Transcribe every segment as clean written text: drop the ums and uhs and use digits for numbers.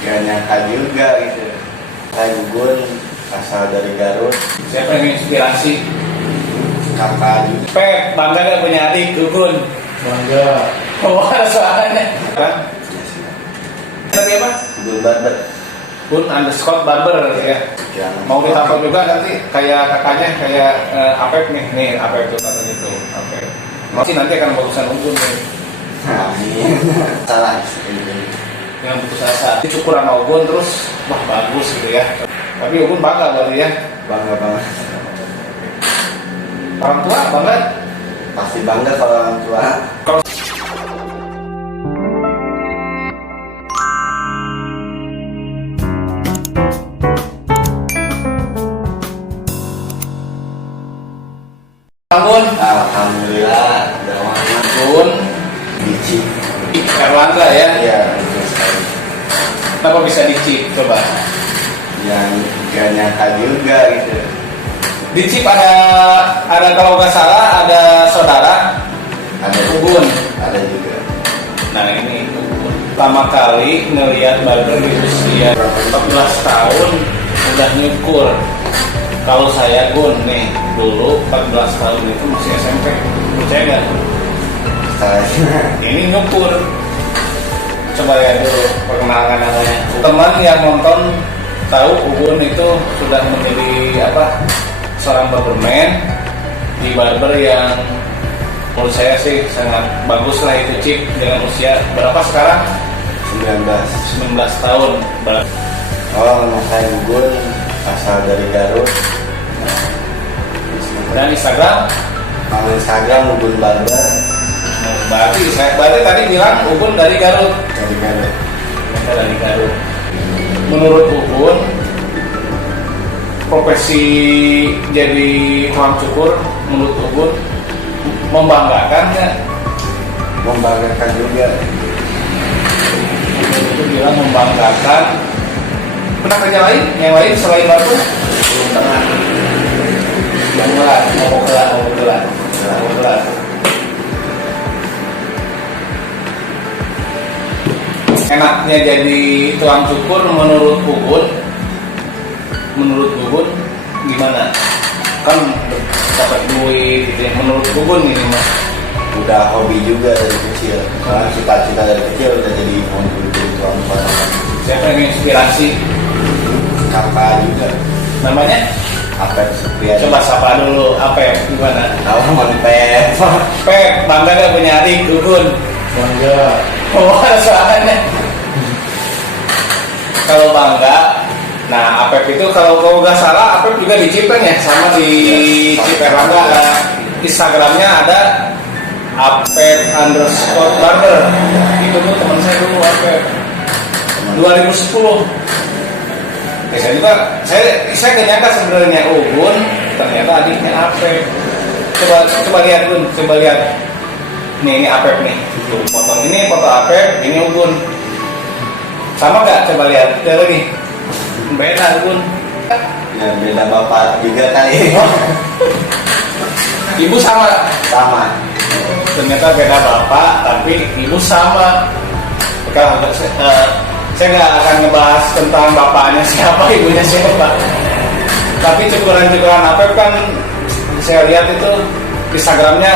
gak nyangka juga gitu. Saya Gugun asal dari Garut. Siapa yang inspirasi? Kakak juga. Pep, bangga gak punya adik Gugun? Bangga. Oh, soalnya kan? Tapi apa? Gugun Barber. Gun underscore barber ya. Yang Mau dihafal juga nanti kayak kakaknya kayak Apep nih Apep tuh katanya tuh Apep. Masih nanti akan bagusan Gun nih. Amin. Salah ini. Yang putus asa. Ini cukuran Gun terus wah bagus gitu ya. Tapi Gun bangga berarti ya. Bangga banget. Orang tua bangga. Pasti bangga kalau orang tua. Kalau Gun, Alhamdulillah udah lama Gun, dicip. Erlangga ya. Iya, betul sekali. Kenapa bisa dicip? Coba. Yang gak nyangka juga gitu. Dicip ada kalau nggak salah ada saudara Ada Gun. Ada juga. Nah ini Gun. Pertama kali ngelihat barber di usia 14 tahun udah nyukur. Kalau saya Gun nih dulu 14 tahun itu masih SMP, percaya nggak? Ini nyukur. Coba lihat dulu perkenalan namanya. Teman yang nonton tahu Gun itu sudah menjadi seorang barberman di barber yang menurut saya sih sangat bagus lah itu Cip dengan usia berapa sekarang? 19 tahun. Oh, nama saya Gugun asal dari Garut. Dan Instagram? Nama Instagram Gugun Barber. Berarti tadi bilang Gun dari Garut. Dari Garut. Mereka dari Garut. Menurut Gun, profesi jadi tukang cukur menurut Gun membanggakan nggak? Membanggakan juga. Itu bilang membanggakan. Pernah kerja lain? Yang lain selain batu? Belum pernah. Yang berat, mau gelar. Enaknya jadi tukang cukur menurut Gugun gimana? Kan dapat duit gitu ya. Menurut Gugun ini mah Udah hobi juga dari kecil. Karena cita-cita dari kecil udah jadi mau jadi tukang barber. siapa yang inspirasi? Kakak juga. Namanya? Apep Supriyadi. Coba sapa dulu, Apep gimana? Tahu Pep. Pep, bangga gak punya adik Gugun? Bangga. Oh, soalnya kalau bangga, nah Apep itu kalau nggak salah Apep juga dicipeng ya sama di Cip Erlangga. Instagramnya ada Apep_barber. Itu tuh teman saya dulu Apep 2010. Saya juga saya gak nyangka sebenarnya Gun ternyata adiknya Apep. Coba lihat Gun, coba lihat. Ini Apep nih. Tuh, ini foto Apep, ini Gun. Sama gak? Coba lihat. Lihat lagi. Beda Gun. Ya beda bapak juga kali. Ibu sama. Sama. Ternyata beda bapak, tapi ibu sama. Kalau saya nggak akan ngebahas tentang bapaknya siapa, ibunya siapa. Tapi cukuran-cukuran Apep kan saya lihat itu Instagramnya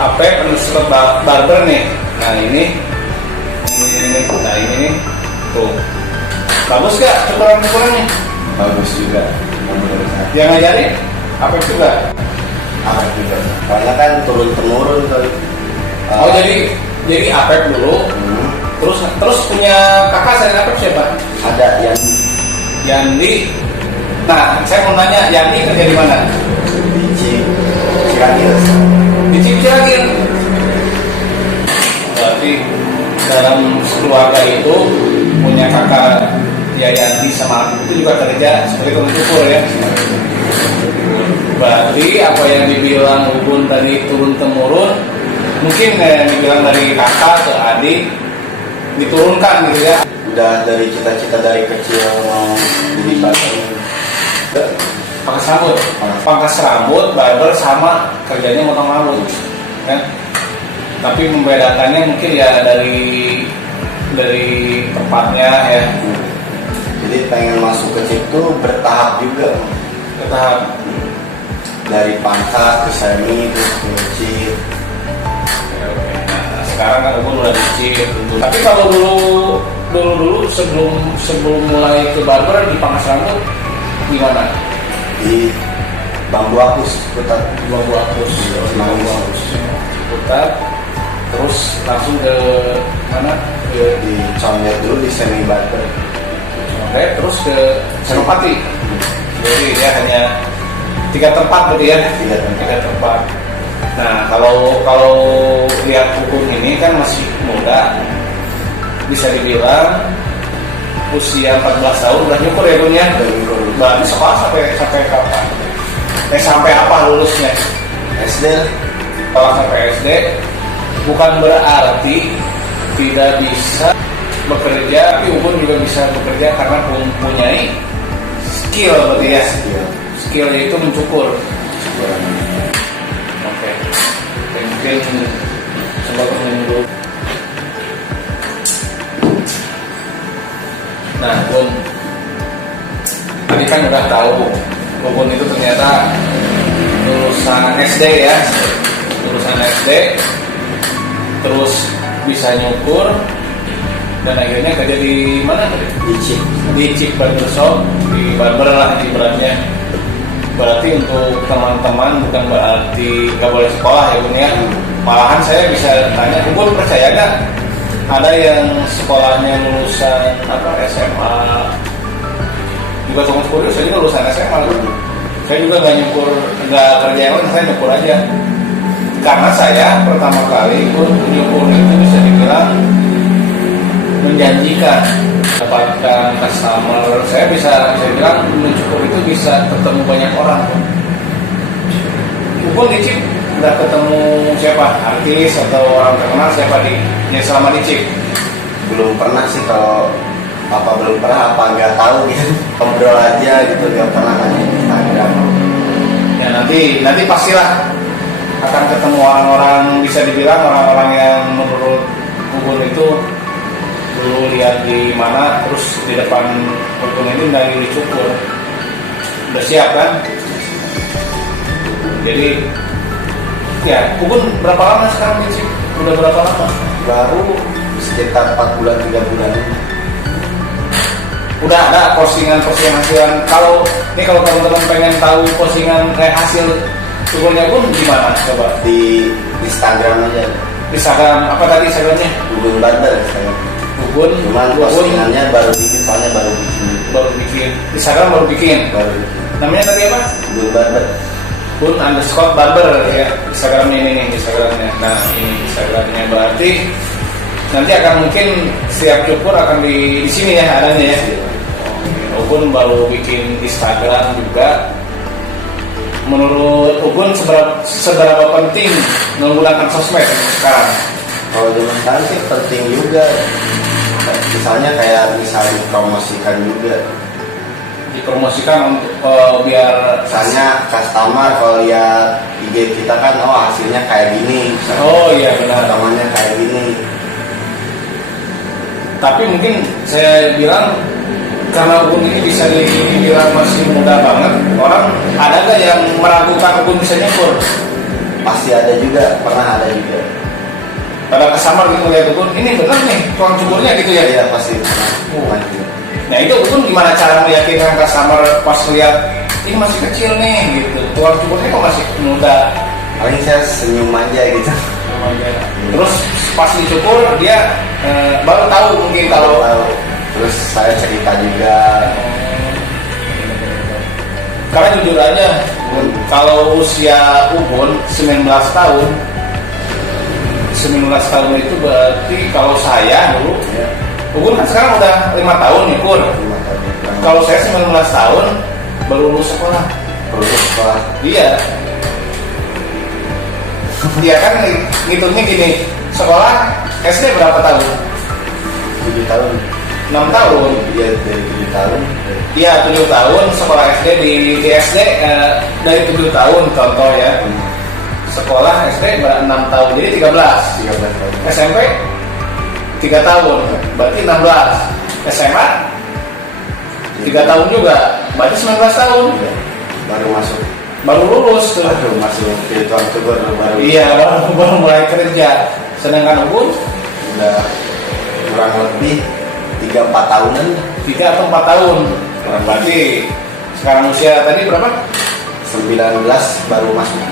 Apep_barber nih. Nah ini nih. Tuh. Bagus gak cukuran-cukurannya? Bagus juga. Menurut saya. Yang ngajarin Apep juga. Apep juga. Karena kan turun-temurun tuh. Oh jadi Apep dulu. Terus punya kakak selain Apep siapa? Ada yang Yandi. Nah, saya mau nanya, Yandi kerja di mana? di Ciracas. Di Ciracas. Berarti dalam keluarga itu punya kakak Yandi sama aku itu juga kerja seperti tukang cukur ya. Berarti apa yang dibilang Gun tadi turun temurun, mungkin yang dibilang dari kakak ke adik diturunkan gitu ya. Udah dari cita-cita dari kecil mau jadi barber. Pangkas rambut, barber sama kerjanya motong rambut kan? Tapi membedakannya mungkin ya dari tempatnya ya. Jadi pengen masuk ke chip tuh bertahap juga. Bertahap. Dari pangkat ke semi terus ke chip. Oke. Nah, sekarang kan Ubun udah di chip. Tapi kalau dulu sebelum mulai ke barber di pangkas rambut gimana? Di bambu apus putar. Bambu hapus, Bambu hapus, putar, terus langsung ke mana? Ke Di condet dulu di semi barber. Condet, terus ke Senopati. Jadi dia hanya 3 tempat berarti ya? 3 tempat. Nah kalau lihat hukum ini kan masih muda, bisa dibilang usia 14 tahun udah nyukur ya Bun ya? Berarti sekolah sampai kapan? Sampai apa lulusnya? SD. Kalau sampai SD bukan berarti tidak bisa bekerja, tapi Ubun juga bisa bekerja karena mempunyai skill berarti ya. Skill itu mencukur. Oke. Mungkin coba menunggu. Nah, Bun, tadi kan udah tahu Bun itu ternyata lulusan SD ya, lulusan SD, terus bisa nyukur dan akhirnya kerja di mana tadi? Di chip barbershop, di barber lah ibaratnya. Berarti untuk teman-teman bukan berarti nggak boleh sekolah ya Bun ya. Malahan saya bisa tanya, Bun percaya nggak ada yang sekolahnya lulusan SMA, juga tukang cukur, saya juga lulusan SMA dulu. Saya juga nggak nyukur, nggak kerja yang lain, saya nyukur aja. Karena saya pertama kali ikut nyukur itu bisa dibilang menjanjikan, dapatkan customer. Saya bilang mencukur itu bisa ketemu banyak orang. Ubun di chip udah ketemu siapa? Artis atau orang terkenal siapa selama di chip? Belum pernah sih, kalau belum pernah nggak tahu gitu. Ngobrol aja gitu, nggak pernah nanya Instagram. Ya nanti pastilah akan ketemu orang-orang, bisa dibilang orang-orang yang menurut Ubun itu dulu lihat di mana, terus di depan Ubun ini lagi dicukur. Udah siap kan? Jadi ya, Ubun berapa lama sekarang di chip? Udah berapa lama? Baru sekitar 4 bulan 3 bulan. Udah ada postingan hasilan. Kalau teman-teman pengen tahu postingan hasil cukurnya Ubun gimana? Coba Di Instagram aja. Instagram apa tadi Instagramnya? Ubun Barber Instagram. Ubun. Cuman postingannya baru bikin, soalnya baru bikin. Instagram baru bikin. Namanya tadi apa? Ubun Barber. Ubun_barber ya, Instagramnya ini nih, Instagramnya. Nah ini Instagramnya, berarti nanti akan mungkin setiap cukur akan di sini ya adanya ya. Ubun baru bikin Instagram juga. Menurut Ubun seberapa penting menggunakan sosmed sekarang? Kalau zaman sekarang sih penting juga. Misalnya dipromosikan juga. Dipromosikan untuk biar Misalnya customer kalau lihat IG kita kan, hasilnya kayak gini. Misalnya, oh iya benar, potongannya kayak gini. tapi mungkin saya bilang karena Ubun ini bisa dibilang masih muda banget, orang ada nggak yang meragukan Ubun bisa nyukur? Pasti ada juga, pernah ada juga. Pada kesamar gitu ngeliat Ubun, ini benar nih tukang cukurnya gitu ya? Iya pasti. Nah itu Ubun gimana cara meyakinkan customer pas lihat ini masih kecil nih gitu, tukang cukurnya kok masih muda? Paling saya senyum aja gitu. Terus pas dicukur dia baru tahu mungkin kalau Terus saya cerita juga. Karena jujur aja, kalau usia Ubun 19 tahun itu berarti kalau saya dulu Ubun kan sekarang udah 5 tahun nyukur. Kalau saya 19 tahun baru lulus sekolah. Iya. Dia kan ngitungnya gini, sekolah SD berapa tahun? 7 tahun. 6 tahun. Iya dari 7 tahun. Iya 7 tahun sekolah SD di SD dari 7 tahun contoh ya. Sekolah SD 6 tahun jadi 13 tahun. SMP 3 tahun berarti 16. SMA 3 tahun juga, berarti 19 tahun. Iya. Baru masuk, Baru lulus tuh. baru masuk ke Tuan Cukur baru. Iya, baru mulai kerja. Sedangkan Ugun Udah kurang lebih 3-4 tahunan. 3 atau 4 tahun. Berarti sekarang usia tadi berapa? 19 baru masuk.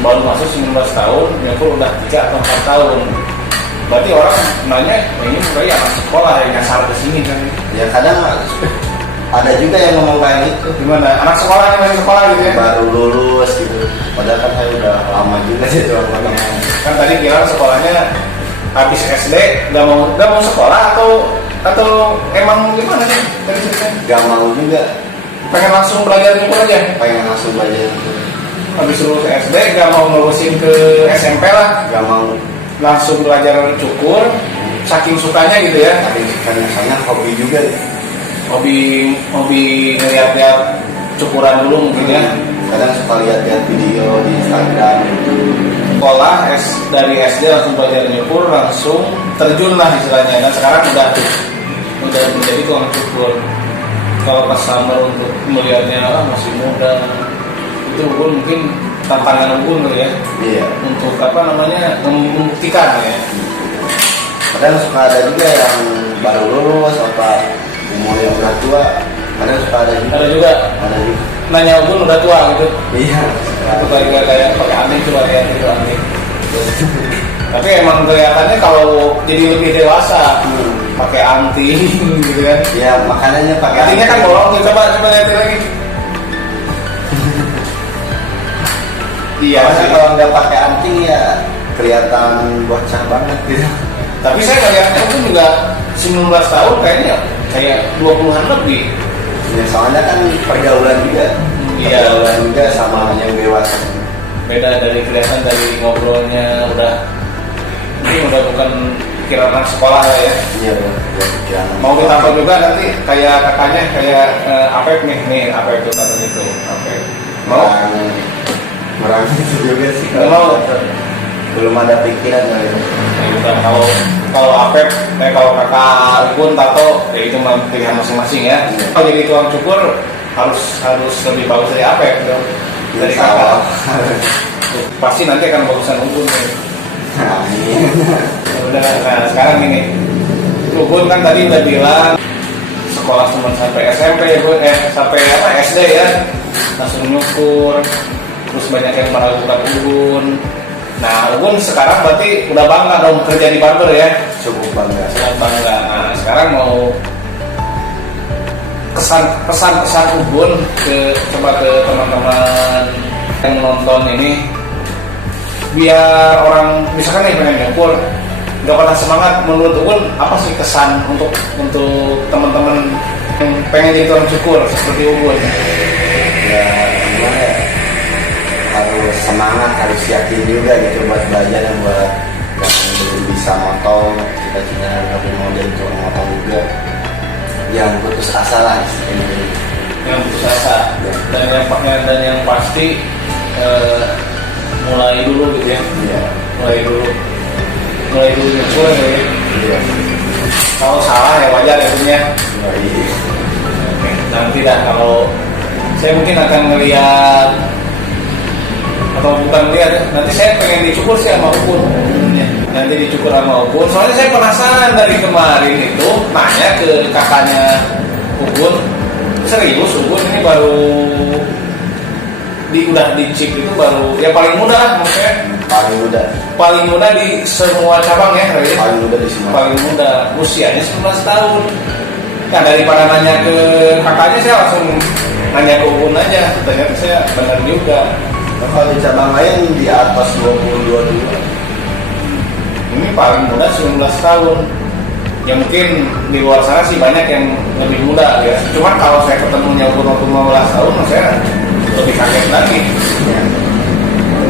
Baru masuk 19 tahun, nyukur udah 3 atau 4 tahun. Berarti orang nanya, ini kayak anak sekolah yang nyasar ke sini kan? Ya kadang ada juga yang ngomong kayak gitu. Gimana? Anak sekolah yang masih sekolah gitu ya? Baru lulus gitu. Padahal kan saya udah lama juga sih tuh. Kan tadi bilang sekolahnya habis SD nggak mau sekolah atau emang gimana sih dari ceritanya? Gak mau juga, Pengen langsung belajar nyukur aja? pengen langsung belajar. Habis lulus SD nggak mau nerusin ke SMP lah, Gak mau. langsung belajar cukur, saking sukanya gitu ya. Tapi soalnya hobi juga. Hobi ngeliat-liat cukuran dulu mungkin ya. Kadang suka lihat-lihat video di Instagram gitu. Sekolah dari SD langsung belajar nyukur, langsung terjun lah istilahnya. Dan sekarang udah menjadi tukang cukur. Kalau pas summer untuk melihatnya masih muda, itu mungkin tantangan Ugun ya. Iya. Untuk membuktikan ya. Kadang suka ada juga yang baru lulus apa umur yang udah tua. Kadang suka ada juga. Ada juga Ada juga. nanya Ugun udah tua gitu. Iya. Itu kayak pakai aneh coba lihat itu aneh. Tapi emang kelihatannya kalau jadi lebih dewasa, pakai anting gitu kan. Ya makanannya pakai Antingnya kan bolong tuh, coba lihat lagi. Iya Masa sih. kalau nggak pakai anting ya kelihatan bocah banget gitu. Tapi saya ngeliatnya pun juga 19 tahun kayaknya kayak 20-an lebih. Ya soalnya kan pergaulan juga. Iya. Pergaulan juga sama yang dewasa. Beda dari kelihatan dari ngobrolnya ini udah bukan pikiran anak sekolah lah ya. Iya udah pikiran. Mau ditambah juga nanti kayak kakaknya kayak Apep nih Apep itu kata gitu. Apep. Mau? Merang itu juga sih. Nggak mau. Belum ada pikiran kali itu. Ya udah kalau Apep, kalau kakak pun tato, ya itu pilihan masing-masing ya. Kalau jadi tukang cukur harus lebih bagus dari Apep dong, dari kakak. Pasti nanti akan bagusan Ugun nih. Nah, ini. Udah, nah sekarang ini Ugun kan tadi udah bilang sekolah cuma sampai SMP sampai SD ya, langsung nyukur, terus banyak yang meragukan Ugun. Nah, Ugun sekarang berarti udah bangga dong kerja di barber ya? Cukup bangga. Sangat bangga. Nah, sekarang mau pesan-pesan Ugun coba ke teman-teman yang nonton ini, biar orang misalkan nih pengen nyukur, nggak pernah semangat, menurut Ugun apa sih kesan untuk teman-teman yang pengen jadi tukang cukur seperti Ugun? Ya gimana ya, harus semangat, harus yakin juga gitu buat belajar dan buat yang belum bisa motong, cita-cita tapi mau jadi tukang motong juga, jangan putus asa lah istilahnya. Yang putus asa dan yang pasti mulai dulu gitu ya. Iya. mulai dulu nyukur ya. Iya. Kalau salah ya wajar ya punya. Iya. Nanti dah kalau saya mungkin akan ngeliat atau bukan ngeliat ya, nanti saya pengen dicukur sih sama Ugun. Nanti dicukur sama Ugun. Soalnya saya penasaran dari kemarin itu nanya ke kakaknya Ugun, serius Ugun ini baru udah dicip itu baru ya paling muda maksudnya. Paling muda di semua cabang ya, Ray? Paling muda di semua. Paling muda, usianya 19 tahun. Nah, daripada nanya ke kakaknya, saya langsung nanya ke Ugun aja. Ternyata saya benar juga. Nah, kalau di cabang lain di atas 22 dulu. Ini paling muda 19 tahun. Ya mungkin di luar sana sih banyak yang lebih muda ya. Cuman kalau saya ketemunya Ugun waktu 15 tahun, saya lebih kaget lagi. Ya.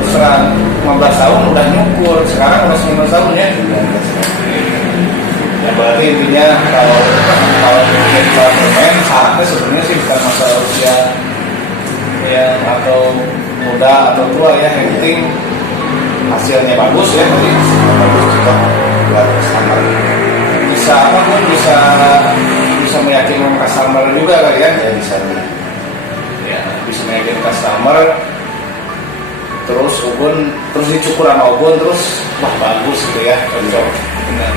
Serang 15 tahun udah nyukur, sekarang udah 19 tahun ya. Ya berarti intinya kalau jadi barberman sarannya sebenarnya sih bukan masalah usia ya atau muda atau tua ya, yang penting hasilnya bagus ya. Tadi Bagus juga buat sama. bisa apa pun bisa bisa meyakinkan customer juga kali kan? Ya bisa nih. Ya, bisa meyakinkan customer. Terus Ubun, terus dicukur sama Ubun, terus wah bagus gitu ya, cocok. Benar.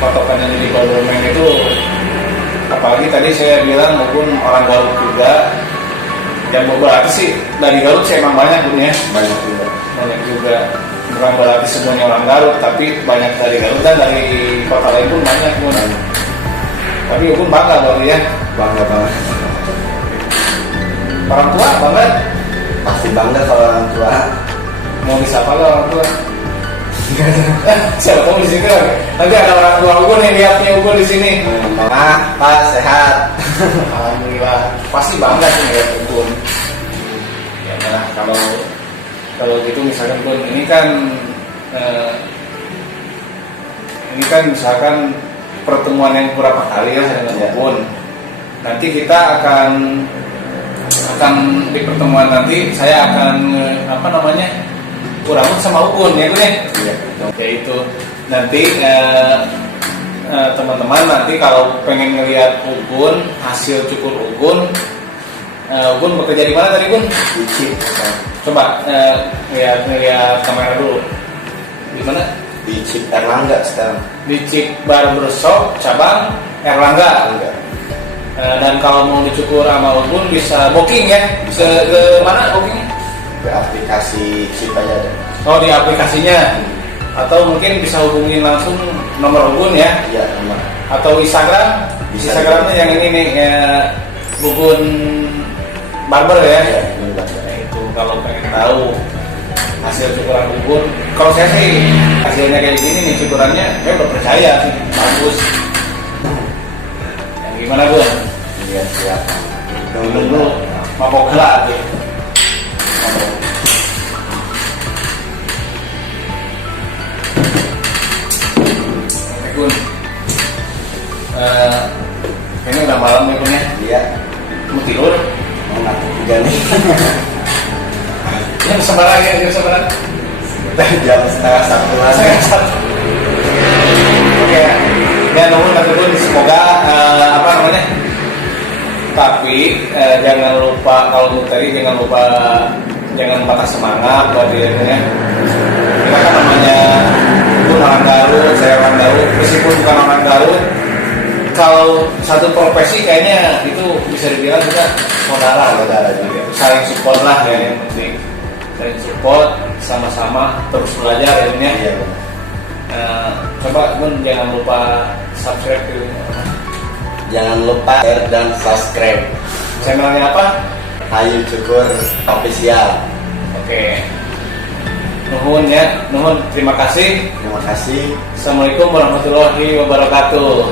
Patokan yang di Goldomen itu, apalagi tadi saya bilang Ubun orang Garut juga. Yang berarti sih dari Garut sih emang banyak Bun ya. Banyak juga. Banyak juga. Bukan berarti semuanya orang Garut, tapi banyak dari Garut dan dari kota lain pun banyak Bun. Tapi Ubun bangga berarti ya. Bangga banget. Orang tua bangga. Pasti bangga kalau orang tua. Mau disapa lah orang tua. Siapa tahu di sini kan. Nanti ada orang tua Ubun yang lihatnya Ubun di sini. Mama, Pak, sehat. Alhamdulillah. Pasti bangga sih ngeliat Ubun. Ya nah, kalau gitu misalkan Bun, ini kan misalkan pertemuan yang berapa kali ya dengan Ya. Ubun. Nanti kita akan di pertemuan nanti saya akan kurang sama Ubun ya Bun ya. Iya. Ya itu nanti teman-teman nanti kalau pengen ngelihat Ubun, hasil cukur Ubun bekerja di mana tadi Bun? Dicip. Coba ngelihat kamera dulu. Di mana? Dicip Erlangga sekarang. Di Cip Barbershop cabang Erlangga. Enggak. Dan kalau mau dicukur sama Ubun bisa booking ya. Ke mana bookingnya? Ke aplikasi Chip aja ada. Oh di aplikasinya. Atau mungkin bisa hubungin langsung nomor Ubun ya. Iya, nomor. Atau Instagram. Bisa. Instagramnya yang ini nih Ubun Barber ya. Iya, nomor. Nah, itu kalau pengen tahu hasil cukuran Ubun, kalau saya sih hasilnya kayak gini nih cukurannya, saya udah percaya sih bagus. Yang gimana Bun? Iya, siap. Dulu mabok gelap tuh. Oke Bun. Ini udah malam nih Bun ya. Iya. Mau tidur? Mau ngaku juga nih. Jam sebarang ya, jam sebarang. Jam setengah satu lah. Oke, ya namun Bun, semoga tapi jangan lupa kalau menurut tadi jangan patah semangat buat dirinya. Kita kan namanya Bun orang Garut, saya orang Garut, meskipun bukan orang Garut, kalau satu profesi kayaknya itu bisa dibilang kita saudara juga. Saling support lah ya yang penting. Saling support, sama-sama terus belajar ya Bun ya. Iya. Coba Bun jangan lupa subscribe dulu. Jangan lupa share dan subscribe. Channelnya apa? Hayu Cukur Official. Oke. Nuhun ya, nuhun. Terima kasih. Terima kasih. Assalamualaikum warahmatullahi wabarakatuh.